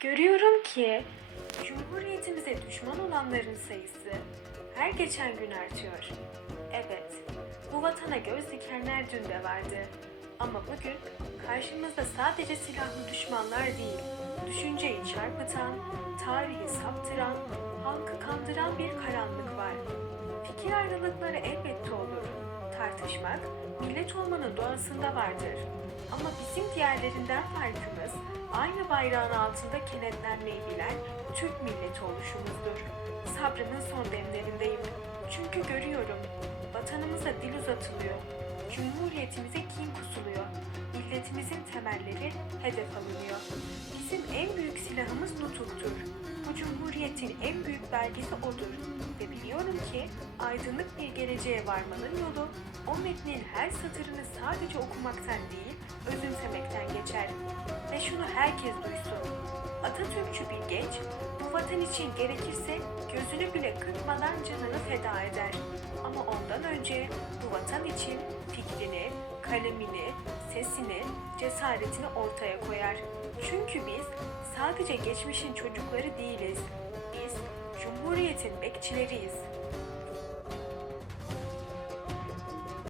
Görüyorum ki Cumhuriyetimize düşman olanların sayısı her geçen gün artıyor. Evet, bu vatana göz dikenler dün de vardı. Ama bugün karşımızda sadece silahlı düşmanlar değil, düşünceyi çarpıtan, tarihi saptıran, halkı kandıran bir karanlık var. Fikir ayrılıkları elbette olur. Tartışmak, millet olmanın doğasında vardır. Ama bizim diğerlerinden farkımız, aynı bayrağın altında kenetlenmeyi bilen Türk milleti oluşumuzdur. Sabrımın son demlerindeyim. Çünkü görüyorum, vatanımıza dil uzatılıyor. Cumhuriyetimize kin kusuluyor. Milletimizin temelleri hedef alınıyor. Bizim en büyük silahımız nutuktur. Bu cumhuriyetin en büyük belgesi odur. Ve biliyorum ki aydınlık bir geleceğe varmanın yolu o metnin her satırını sadece okumaktan değil, özümsemekten geçer. Herkes duysun. Atatürkçü bir genç bu vatan için gerekirse gözünü bile kırpmadan canını feda eder. Ama ondan önce bu vatan için fikrini, kalemini, sesini, cesaretini ortaya koyar. Çünkü biz sadece geçmişin çocukları değiliz. Biz Cumhuriyet'in bekçileriyiz.